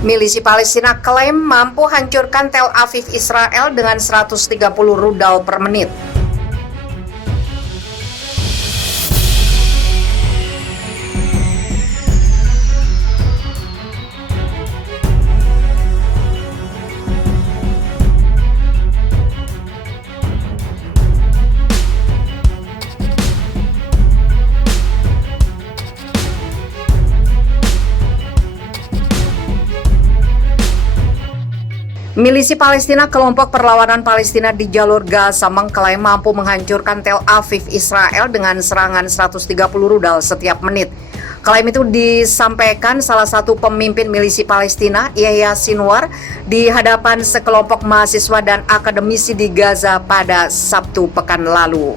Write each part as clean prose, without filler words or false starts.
Milisi Palestina klaim mampu hancurkan Tel Aviv Israel dengan 130 rudal per menit. Milisi Palestina, kelompok perlawanan Palestina di jalur Gaza, mengklaim mampu menghancurkan Tel Aviv Israel dengan serangan 130 rudal setiap menit. Klaim itu disampaikan salah satu pemimpin milisi Palestina, Yahya Sinwar, di hadapan sekelompok mahasiswa dan akademisi di Gaza pada Sabtu pekan lalu.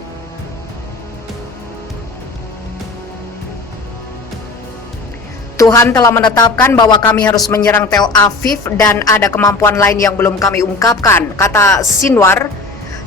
Tuhan telah menetapkan bahwa kami harus menyerang Tel Aviv dan ada kemampuan lain yang belum kami ungkapkan, kata Sinwar.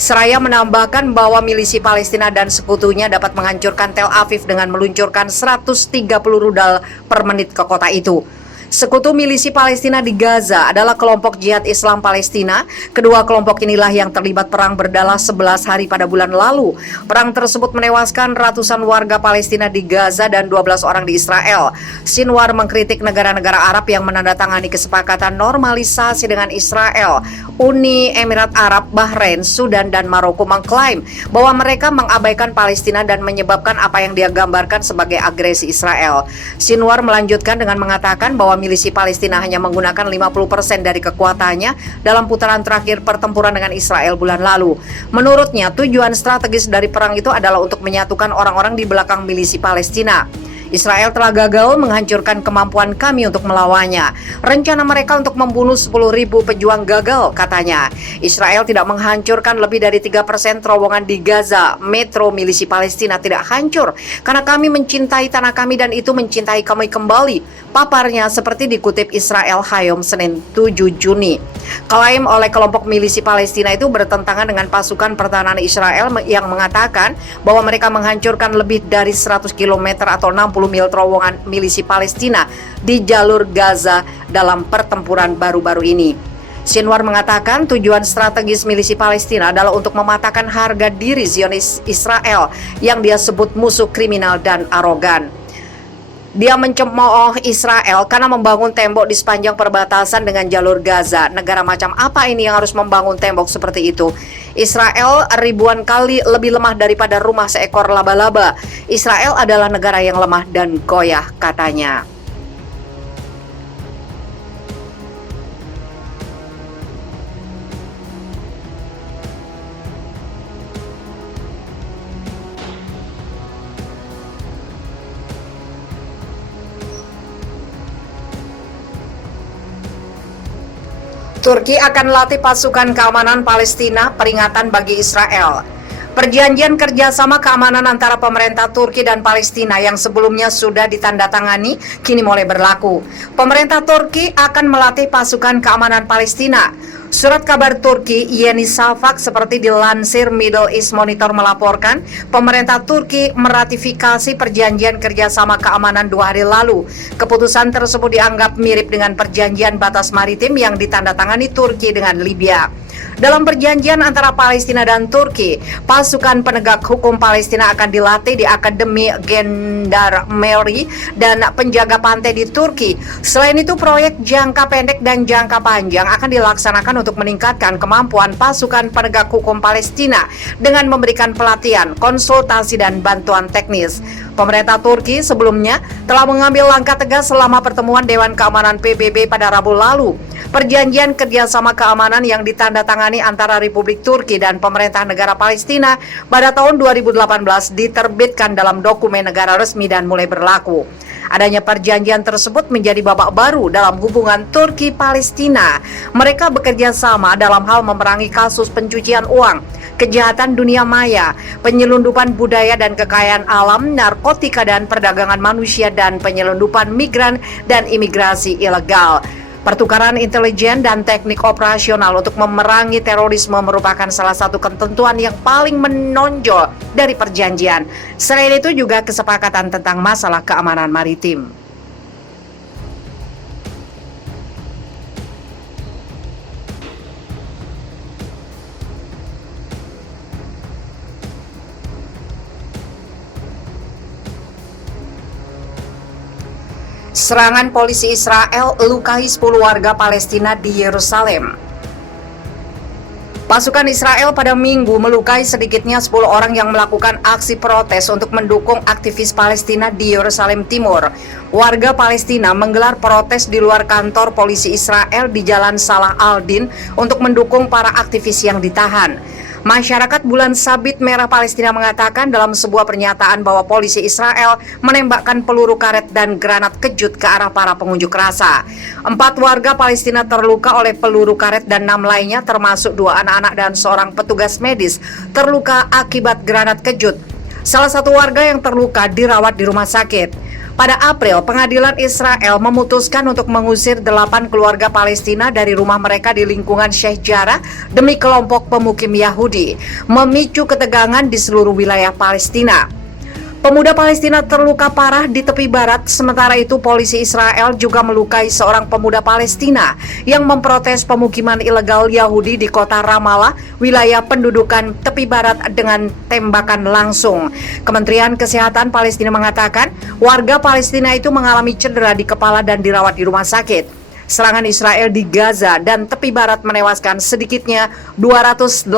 Seraya menambahkan bahwa milisi Palestina dan sekutunya dapat menghancurkan Tel Aviv dengan meluncurkan 130 rudal per menit ke kota itu. Sekutu milisi Palestina di Gaza adalah kelompok Jihad Islam Palestina. Kedua kelompok inilah yang terlibat perang berdarah 11 hari pada bulan lalu. Perang tersebut menewaskan ratusan warga Palestina di Gaza dan 12 orang di Israel. Sinwar mengkritik negara-negara Arab yang menandatangani kesepakatan normalisasi dengan Israel. Uni Emirat Arab, Bahrain, Sudan, dan Maroko mengklaim bahwa mereka mengabaikan Palestina dan menyebabkan apa yang dia gambarkan sebagai agresi Israel. Sinwar melanjutkan dengan mengatakan bahwa milisi Palestina hanya menggunakan 50% dari kekuatannya dalam putaran terakhir pertempuran dengan Israel bulan lalu. Menurutnya, tujuan strategis dari perang itu adalah untuk menyatukan orang-orang di belakang milisi Palestina. Israel telah gagal menghancurkan kemampuan kami untuk melawannya. Rencana mereka untuk membunuh 10.000 pejuang gagal, katanya. Israel tidak menghancurkan lebih dari 3% terowongan di Gaza. Metro milisi Palestina tidak hancur karena kami mencintai tanah kami dan itu mencintai kami kembali, paparnya seperti dikutip Israel Hayom Senin 7 Juni. Klaim oleh kelompok milisi Palestina itu bertentangan dengan pasukan pertahanan Israel yang mengatakan bahwa mereka menghancurkan lebih dari 100 km atau 60 mil terowongan milisi Palestina di jalur Gaza dalam pertempuran baru-baru ini. Sinwar mengatakan tujuan strategis milisi Palestina adalah untuk mematahkan harga diri Zionis Israel yang dia sebut musuh kriminal dan arogan. Dia mencemooh Israel karena membangun tembok di sepanjang perbatasan dengan jalur Gaza. Negara macam apa ini yang harus membangun tembok seperti itu? Israel ribuan kali lebih lemah daripada rumah seekor laba-laba. Israel adalah negara yang lemah dan goyah, katanya. Turki akan latih pasukan keamanan Palestina, peringatan bagi Israel. Perjanjian kerjasama keamanan antara pemerintah Turki dan Palestina yang sebelumnya sudah ditandatangani kini mulai berlaku. Pemerintah Turki akan melatih pasukan keamanan Palestina. Surat kabar Turki Yeni Shafak seperti dilansir Middle East Monitor melaporkan, pemerintah Turki meratifikasi perjanjian kerjasama keamanan 2 hari lalu. Keputusan tersebut dianggap mirip dengan perjanjian batas maritim yang ditandatangani Turki dengan Libya. Dalam perjanjian antara Palestina dan Turki, pasukan penegak hukum Palestina akan dilatih di Akademi Gendarmerie dan penjaga pantai di Turki. Selain itu, proyek jangka pendek dan jangka panjang akan dilaksanakan untuk meningkatkan kemampuan pasukan penegak hukum Palestina dengan memberikan pelatihan, konsultasi, dan bantuan teknis. Pemerintah Turki sebelumnya telah mengambil langkah tegas selama pertemuan Dewan Keamanan PBB pada Rabu lalu. Perjanjian kerjasama keamanan yang ditandatangani antara Republik Turki dan pemerintah negara Palestina pada tahun 2018 diterbitkan dalam dokumen negara resmi dan mulai berlaku. Adanya perjanjian tersebut menjadi babak baru dalam hubungan Turki-Palestina. Mereka bekerja sama dalam hal memerangi kasus pencucian uang, kejahatan dunia maya, penyelundupan budaya dan kekayaan alam, narkotika dan perdagangan manusia, dan penyelundupan migran dan imigrasi ilegal. Pertukaran intelijen dan teknik operasional untuk memerangi terorisme merupakan salah satu ketentuan yang paling menonjol dari perjanjian. Selain itu juga kesepakatan tentang masalah keamanan maritim. Serangan polisi Israel lukai 10 warga Palestina di Yerusalem. Pasukan Israel pada Minggu melukai sedikitnya 10 orang yang melakukan aksi protes untuk mendukung aktivis Palestina di Yerusalem Timur. Warga Palestina menggelar protes di luar kantor polisi Israel di Jalan Salah al-Din untuk mendukung para aktivis yang ditahan. Masyarakat Bulan Sabit Merah Palestina mengatakan dalam sebuah pernyataan bahwa polisi Israel menembakkan peluru karet dan granat kejut ke arah para pengunjuk rasa. 4 warga Palestina terluka oleh peluru karet dan 6 lainnya termasuk 2 anak-anak dan seorang petugas medis terluka akibat granat kejut. Salah satu warga yang terluka dirawat di rumah sakit. Pada April, pengadilan Israel memutuskan untuk mengusir 8 keluarga Palestina dari rumah mereka di lingkungan Sheikh Jarrah demi kelompok pemukim Yahudi, memicu ketegangan di seluruh wilayah Palestina. Pemuda Palestina terluka parah di tepi barat, sementara itu polisi Israel juga melukai seorang pemuda Palestina yang memprotes pemukiman ilegal Yahudi di kota Ramallah, wilayah pendudukan tepi barat dengan tembakan langsung. Kementerian Kesehatan Palestina mengatakan warga Palestina itu mengalami cedera di kepala dan dirawat di rumah sakit. Serangan Israel di Gaza dan tepi barat menewaskan sedikitnya 289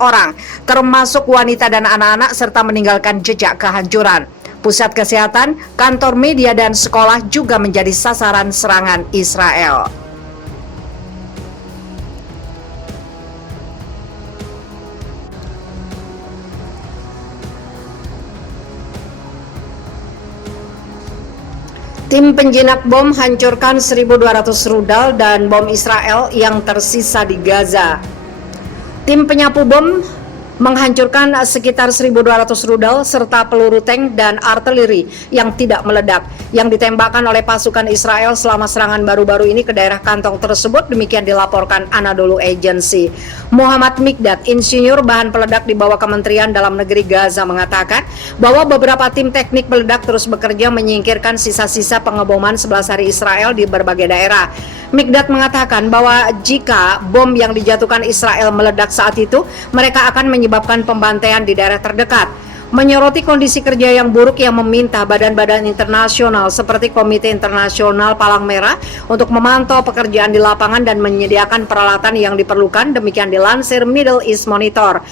orang, termasuk wanita dan anak-anak, serta meninggalkan jejak kehancuran. Pusat kesehatan, kantor media, dan sekolah juga menjadi sasaran serangan Israel. Tim penjinak bom hancurkan 1.200 rudal dan bom Israel yang tersisa di Gaza. Tim penyapu bom menghancurkan sekitar 1.200 rudal serta peluru tank dan artileri yang tidak meledak yang ditembakkan oleh pasukan Israel selama serangan baru-baru ini ke daerah kantong tersebut. Demikian dilaporkan Anadolu Agency. Muhammad Mikdad, insinyur bahan peledak di bawah Kementerian Dalam Negeri Gaza, mengatakan bahwa beberapa tim teknik peledak terus bekerja menyingkirkan sisa-sisa pengeboman 11 hari Israel di berbagai daerah. Mikdad mengatakan bahwa jika bom yang dijatuhkan Israel meledak saat itu, mereka akan menyebabkan pembantaian di daerah terdekat. Menyoroti kondisi kerja yang buruk, yang meminta badan-badan internasional seperti Komite Internasional Palang Merah untuk memantau pekerjaan di lapangan dan menyediakan peralatan yang diperlukan. Demikian dilansir Middle East Monitor.